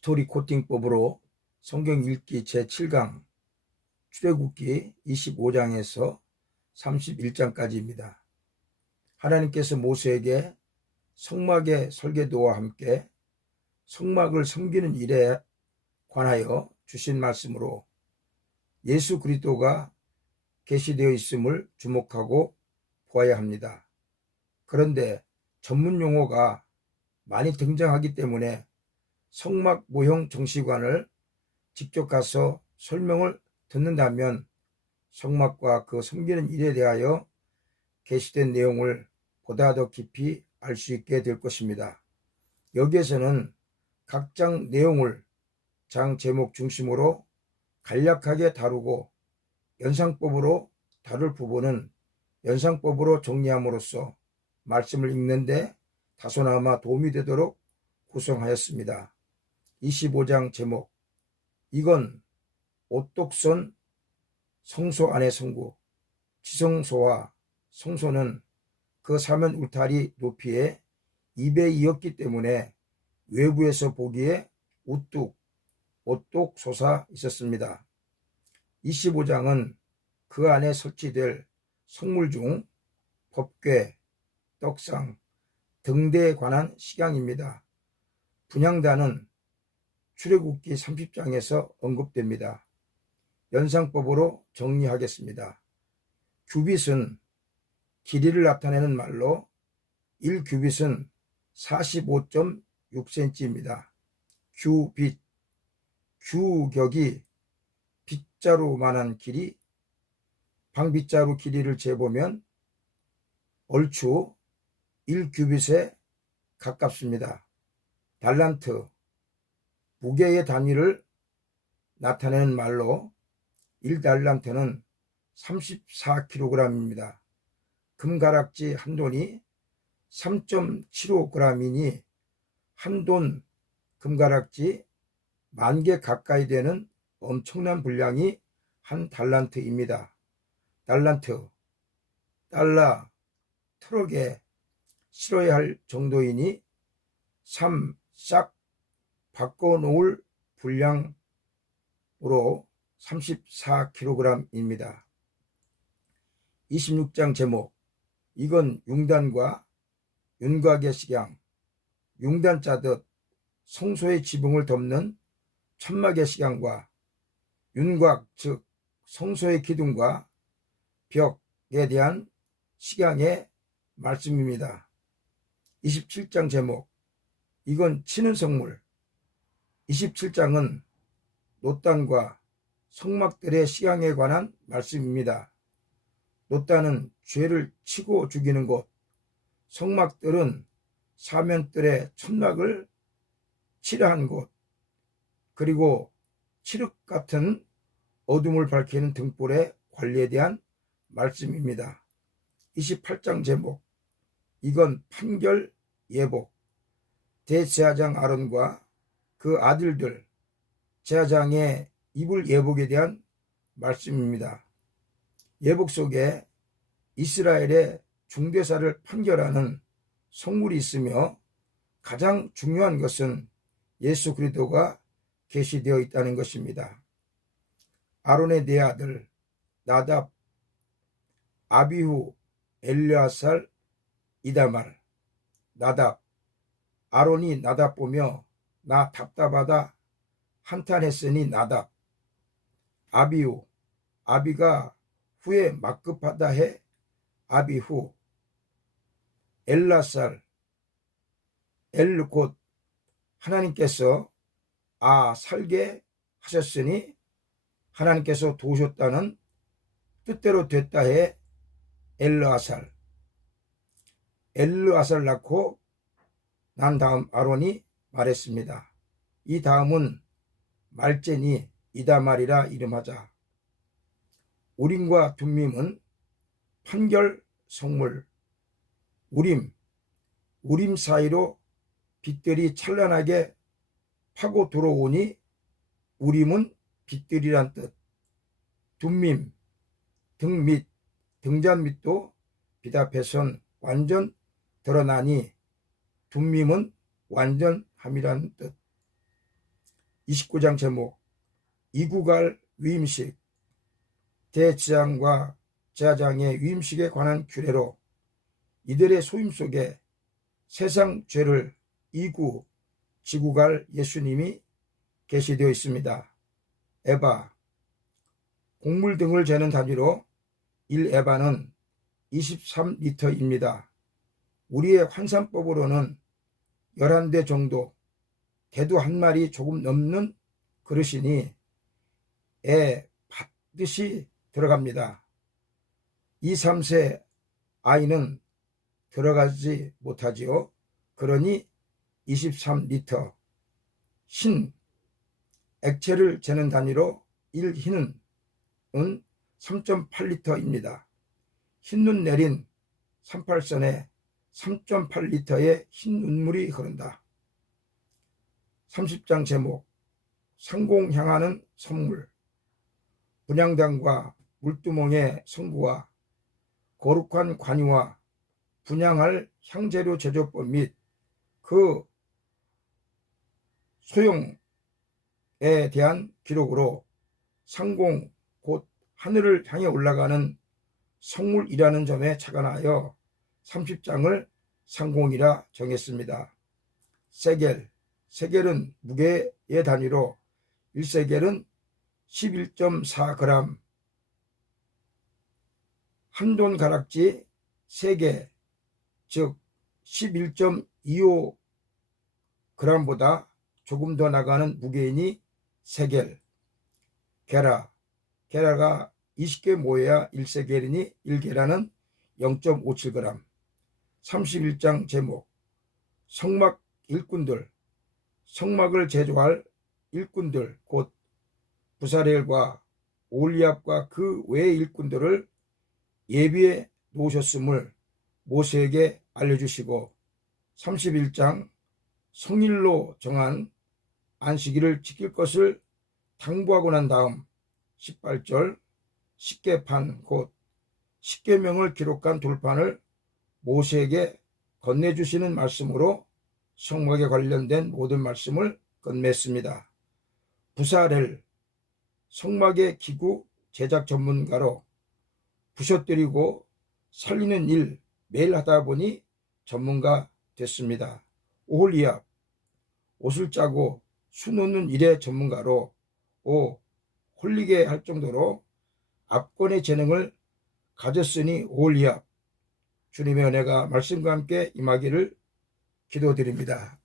스토리 코팅법으로 성경 읽기 제7강 출애굽기 25장에서 31장까지입니다. 하나님께서 모세에게 성막의 설계도와 함께 성막을 섬기는 일에 관하여 주신 말씀으로 예수 그리스도가 계시되어 있음을 주목하고 보아야 합니다. 그런데 전문 용어가 많이 등장하기 때문에 성막 모형 정시관을 직접 가서 설명을 듣는다면 성막과 그 섬기는 일에 대하여 게시된 내용을 보다 더 깊이 알 수 있게 될 것입니다. 여기에서는 각 장 내용을 장 제목 중심으로 간략하게 다루고 연상법으로 다룰 부분은 연상법으로 정리함으로써 말씀을 읽는데 다소나마 도움이 되도록 구성하였습니다. 25장 제목 이건 오똑선 성소 안의 성구 지성소와 성소는 그 사면 울타리 높이에 2배이었기 때문에 외부에서 보기에 우뚝 오똑 솟아 있었습니다. 25장은 그 안에 설치될 성물 중 법궤, 떡상, 등대에 관한 식양입니다. 분양단은 출애굽기 30장에서 언급됩니다. 연상법으로 정리하겠습니다. 규빗은 길이를 나타내는 말로 1규빗은 45.6cm입니다. 규빗, 규격이 빗자루만한 길이 방빗자루 길이를 재보면 얼추 1규빗에 가깝습니다. 달란트, 무게의 단위를 나타내는 말로 1달란트는 34kg입니다. 금가락지 한 돈이 3.75g이니 한 돈 금가락지 만 개 가까이 되는 엄청난 분량이 한 달란트입니다. 달란트, 달러, 트럭에 실어야 할 정도이니 3, 싹 바꿔놓을 분량으로 34kg입니다. 26장 제목 이건 융단과 윤곽의 식양 융단 짜듯 성소의 지붕을 덮는 천막의 식양과 윤곽 즉 성소의 기둥과 벽에 대한 식양의 말씀입니다. 27장 제목 이건 치는 성물 27장은 노단과 성막들의 식양에 관한 말씀입니다. 노단은 죄를 치고 죽이는 곳, 성막들은 사면들의 천막을 칠한 곳, 그리고 칠흑 같은 어둠을 밝히는 등불의 관리에 대한 말씀입니다. 28장 제목 이건 판결 예복 대제사장 아론과 그 아들들 제사장의 입을 예복에 대한 말씀입니다. 예복 속에 이스라엘의 중대사를 판결하는 성물이 있으며 가장 중요한 것은 예수 그리스도가 계시되어 있다는 것입니다. 아론의 네 아들 나답, 아비후, 엘리아살, 이다말, 나답, 아론이 나답 보며 나 답답하다 한탄했으니 나답, 아비후, 아비가 후에 막급하다 해 아비후, 엘라살, 엘 곧. 하나님께서 아 살게 하셨으니 하나님께서 도우셨다는 뜻대로 됐다 해 엘르아살. 엘르아살 낳고 난 다음 아론이 말했습니다. 이 다음은 말제니 이다말이라 이름하자. 우림과 둠밈은 판결 성물 우림 우림 사이로 빛들이 찬란하게 파고 들어오니 우림은 빛들이란 뜻. 둠밈 등 밑 등잔 밑도 빛 앞에선 완전 드러나니 둠밈은 완전 함이란 뜻. 29장 제목 이구갈 위임식 대지장과 제사장의 위임식에 관한 규례로 이들의 소임 속에 세상 죄를 이구 지고 갈 예수님이 계시되어 있습니다. 에바 곡물 등을 재는 단위로 1에바는 23리터입니다. 우리의 환산법으로는 11대 정도, 개도 한 마리 조금 넘는 그릇이니 애 밭듯이 들어갑니다. 2, 3세 아이는 들어가지 못하지요. 그러니 23리터. 흰, 액체를 재는 단위로 1흰은 3.8리터입니다. 흰눈 내린 38선에 3.8리터의 흰 눈물이 흐른다. 30장 제목 상공 향하는 선물 분양단과 물두멍의 성구와 거룩한 관유와 분양할 향재료 제조법 및 그 소용에 대한 기록으로 상공 곧 하늘을 향해 올라가는 성물이라는 점에 착안하여 30장을 상공이라 정했습니다. 세겔, 세겔은 무게의 단위로 1세겔은 11.4g, 한돈 가락지 3개, 즉 11.25g보다 조금 더 나가는 무게이니 세겔, 게라, 게라가 20개 모여야 1세겔이니 1게라는 0.57g. 31장 제목 성막 일꾼들 성막을 제조할 일꾼들 곧 부사렐과 올리압과 그 외의 일꾼들을 예비해 놓으셨음을 모세에게 알려주시고 31장 성일로 정한 안식일을 지킬 것을 당부하고 난 다음 18절 십계판 곧 십계명을 기록한 돌판을 모세에게 건네주시는 말씀으로 성막에 관련된 모든 말씀을 건넸습니다. 부사렐 성막의 기구 제작 전문가로 부셔뜨리고 살리는 일 매일 하다 보니 전문가 됐습니다. 오홀리압 옷을 짜고 수놓는 일의 전문가로 오 홀리게 할 정도로 압권의 재능을 가졌으니 오홀리압 주님의 은혜가 말씀과 함께 임하기를 기도드립니다.